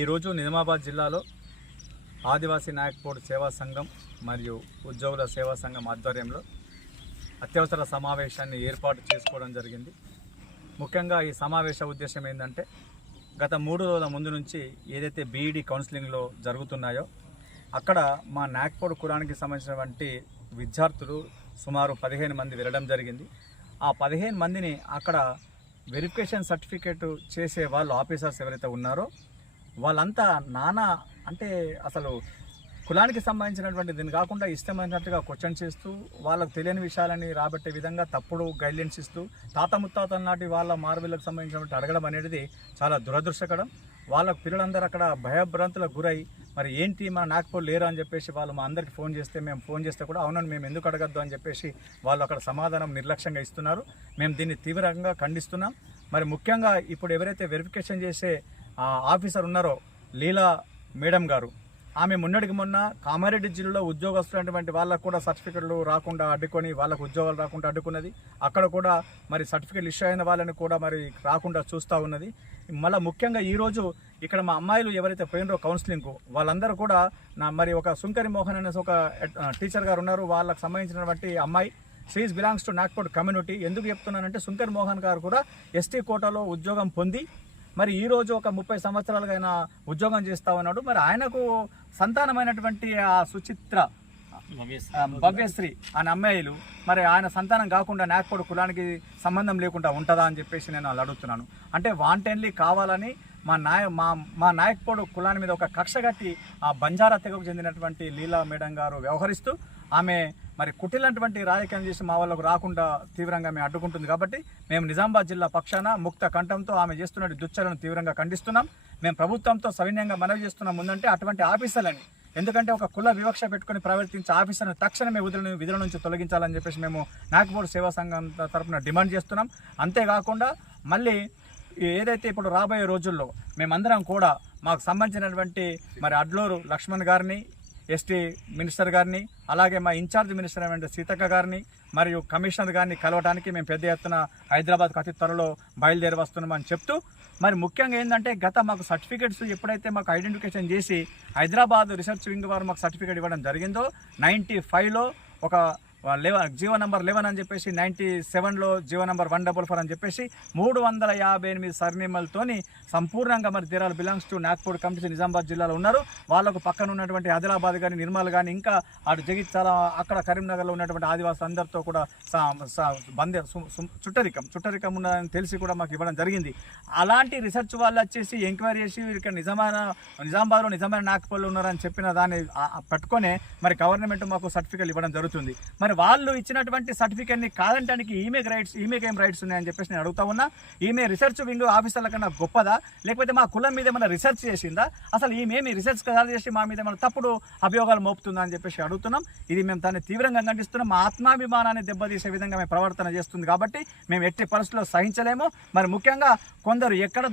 ఈరోజు నిజామాబాద్ జిల్లాలో ఆదివాసీ నాయక్ బోర్డు సేవా సంఘం మరియు ఉద్యోగుల సేవా సంఘం ఆధ్వర్యంలో అత్యవసర సమావేశాన్ని ఏర్పాటు చేసుకోవడం జరిగింది. ముఖ్యంగా ఈ సమావేశ ఉద్దేశం ఏంటంటే గత 3 రోజుల ముందు నుంచి ఏదైతే బీఈడీ కౌన్సిలింగ్లో జరుగుతున్నాయో అక్కడ మా నాయక్ బోర్డు కులానికి సంబంధించినటువంటి విద్యార్థులు సుమారు 15 మంది వెళ్ళడం జరిగింది. ఆ 15 మందిని అక్కడ వెరిఫికేషన్ సర్టిఫికేట్ చేసే వాళ్ళు ఆఫీసర్స్ ఎవరైతే ఉన్నారో వాళ్ళంతా అంటే అసలు కులానికి సంబంధించినటువంటి దీన్ని కాకుండా ఇష్టమైనట్టుగా క్వశ్చన్ చేస్తూ వాళ్ళకు తెలియని విషయాలని రాబట్టే విధంగా తప్పుడు గైడ్లైన్స్ ఇస్తూ తాత ముత్తాతల నాటి వాళ్ళ మార్బిళ్ళకు సంబంధించినటువంటి అడగడం అనేది చాలా దురదృష్టకరం. వాళ్ళ పిల్లలందరూ అక్కడ భయభ్రాంతులకు గురై మరి ఏంటి మన నాయకులు లేరు అని చెప్పేసి వాళ్ళు మా అందరికి ఫోన్ చేస్తే మేము ఫోన్ చేస్తే కూడా అవునని మేము ఎందుకు అడగద్దు అని చెప్పేసి వాళ్ళు అక్కడ సమాధానం నిర్లక్ష్యంగా ఇస్తున్నారు. మేము దీన్ని తీవ్రంగా ఖండిస్తున్నాం. మరి ముఖ్యంగా ఇప్పుడు ఎవరైతే వెరిఫికేషన్ చేసే ఆఫీసర్ ఉన్నారో లీలా మేడం గారు, ఆమె మొన్నటికి మొన్న కామారెడ్డి జిల్లాలో ఉద్యోగస్తున్నటువంటి వాళ్ళకు కూడా సర్టిఫికెట్లు రాకుండా అడ్డుకొని వాళ్ళకు ఉద్యోగాలు రాకుండా అడ్డుకున్నది. అక్కడ కూడా మరి సర్టిఫికెట్లు ఇష్యూ అయిన వాళ్ళని కూడా మరి రాకుండా చూస్తూ ఉన్నది. మళ్ళీ ముఖ్యంగా ఈరోజు ఇక్కడ మా అమ్మాయిలు ఎవరైతే పోయినరో కౌన్సిలింగ్కు వాళ్ళందరూ కూడా మరి ఒక సుంకరి మోహన్ అనే ఒక టీచర్ గారు ఉన్నారు. వాళ్ళకు సంబంధించినటువంటి అమ్మాయి she is belongs to Naik board community. ఎందుకు చెప్తున్నానంటే సుంకరి మోహన్ గారు కూడా ఎస్టీ కోటాలో ఉద్యోగం పొంది మరి ఈరోజు ఒక 30 సంవత్సరాలుగా ఆయన ఉద్యోగం చేస్తూ ఉన్నాడు. మరి ఆయనకు సంతానమైనటువంటి ఆ సుచిత్ర భవ్యశ్రీ అనే అమ్మాయిలు మరి ఆయన సంతానం కాకుండా నాయక్ బోర్డు కులానికి సంబంధం లేకుండా ఉంటుందా అని చెప్పేసి నేను వాళ్ళు అడుగుతున్నాను. అంటే వాంటెన్లీ కావాలని మా నాయక్ బోర్డు కులాన్ని మీద ఒక కక్ష కట్టి ఆ బంజారా తెగకు చెందినటువంటి లీలా మేడం గారు వ్యవహరిస్తూ ఆమె మరి కుటిలాంటి రాజకీయం చేసి మా వాళ్ళకు రాకుండా తీవ్రంగా మేము అడ్డుకుంటుంది. కాబట్టి మేము నిజామాబాద్ జిల్లా పక్షాన ముక్త కంఠంతో ఆమె చేస్తున్న దుశ్చర్యలను తీవ్రంగా ఖండిస్తున్నాం. మేము ప్రభుత్వంతో సవినయంగా మనవి చేస్తున్నాం ముందంటే అటువంటి ఆఫీసర్లని, ఎందుకంటే ఒక కుల వివక్ష పెట్టుకుని ప్రవర్తించే ఆఫీసర్ని తక్షణమే విధుల నుంచి తొలగించాలని చెప్పేసి మేము నాయక్ బోర్డు సేవా సంఘం తరఫున డిమాండ్ చేస్తున్నాం. అంతేకాకుండా మళ్ళీ ఏదైతే ఇప్పుడు రాబోయే రోజుల్లో మేమందరం కూడా మాకు సంబంధించినటువంటి మరి అడ్లూరు లక్ష్మణ్ గారిని, ఎస్టీ మినిస్టర్ గారిని, అలాగే మా ఇన్ఛార్జ్ మినిస్టర్ అయిన సీతక్క గారిని మరియు కమిషనర్ గారిని కలవడానికి మేము పెద్ద ఎత్తున హైదరాబాద్కు అతి త్వరలో బయలుదేరి వస్తున్నామని చెప్తూ మరి ముఖ్యంగా ఏంటంటే మాకు సర్టిఫికేట్స్ ఎప్పుడైతే మాకు ఐడెంటిఫికేషన్ చేసి హైదరాబాద్ రీసెర్చ్ వింగ్ వారు మాకు సర్టిఫికేట్ ఇవ్వడం జరిగిందో 95లో ఒక జీవో నంబర్ 11 అని చెప్పేసి 97లో జీవో నంబర్ 144 అని చెప్పేసి 358 సర్నేమలతోని సంపూర్ణంగా మరి దేరాలు belongs to Naik board committee Nizamabad జిల్లాలో ఉన్నారు. వాళ్ళకు పక్కన ఉన్నటువంటి ఆదిలాబాద్ కానీ నిర్మల్ కానీ ఇంకా అటు జగిత్యాల అక్కడ కరీంనగర్లో ఉన్నటువంటి ఆదివాసులు అందరితో కూడా చుట్టరికం ఉన్నదని తెలిసి కూడా మాకు ఇవ్వడం జరిగింది. అలాంటి రీసెర్చ్ వాళ్ళు వచ్చేసి ఎంక్వైరీ చేసి ఇక్కడ నిజామాబాద్లో నిజమైన నాయక్ బోర్డులో ఉన్నారని చెప్పిన దాన్ని పట్టుకొనే మరి గవర్నమెంట్ మాకు సర్టిఫికేట్ ఇవ్వడం జరుగుతుంది. మరి వాళ్ళు ఇచ్చినటువంటి సర్టిఫికేట్ని కాదంటానికి ఈమెకేం రైట్స్ ఉన్నాయని చెప్పేసి నేను అడుగుతా ఉన్నా. ఈమె రీసెర్చ్ వింగ్ ఆఫీసర్ల కన్నా గొప్పదా, లేకపోతే మా కులం మీద ఏమైనా రీసెర్చ్ చేసిందా, అసలు ఈమెమి రీసెర్చ్ చేసి మా మీద ఏమైనా తప్పుడు అభియోగాలు మోపుతుందా అని చెప్పేసి అడుగుతున్నాం. ఇది మేము దాన్ని తీవ్రంగా ఖండిస్తున్నాం. మా ఆత్మాభిమానాన్ని దెబ్బతీసే విధంగా మేము ప్రవర్తన చేస్తుంది కాబట్టి మేము ఎట్టి పరిస్థితుల్లో సహించలేము. మరి ముఖ్యంగా కొందరు ఎక్కడ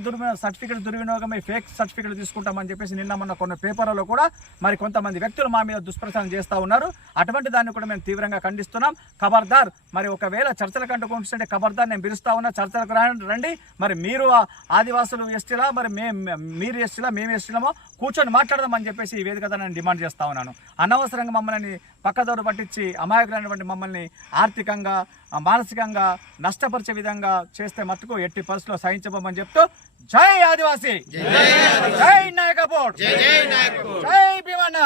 సర్టిఫికేట్ దుర్వినియోగమై ఫేక్ సర్టిఫికేట్ తీసుకుంటామని చెప్పేసి నిన్న మొన్న కొన్ని పేపర్లలో కూడా మరి కొంతమంది వ్యక్తులు మా మీద దుష్ప్రచారం చేస్తూ ఉన్నారు. అటువంటి దాన్ని కూడా మేము తీవ్రంగా ఖండిస్తున్నాం. ఖబర్దార్, మరి ఒకవేళ చర్చలకు అంటుకుంటుంటే ఖబర్దార్ నేను పిలుస్తా ఉన్నా, చర్చలకు రండి. మరి మీరు ఆదివాసులు ఎస్టీలా, మరి మీరు ఎస్టీలా మేము ఎస్టీలమో కూర్చొని మాట్లాడదామని చెప్పేసి ఈ వేదిక నేను డిమాండ్ చేస్తా ఉన్నాను. అనవసరంగా మమ్మల్ని పక్కదోరు పట్టించి అమాయకులైనటువంటి మమ్మల్ని ఆర్థికంగా మానసికంగా నష్టపరిచే విధంగా చేస్తే మట్టుకు ఎట్టి పరిస్థితుల్లో సహించబోమని చెప్తూ జై ఆదివాసీ, జై నాయక్ బోర్డు, జై భీమన్న.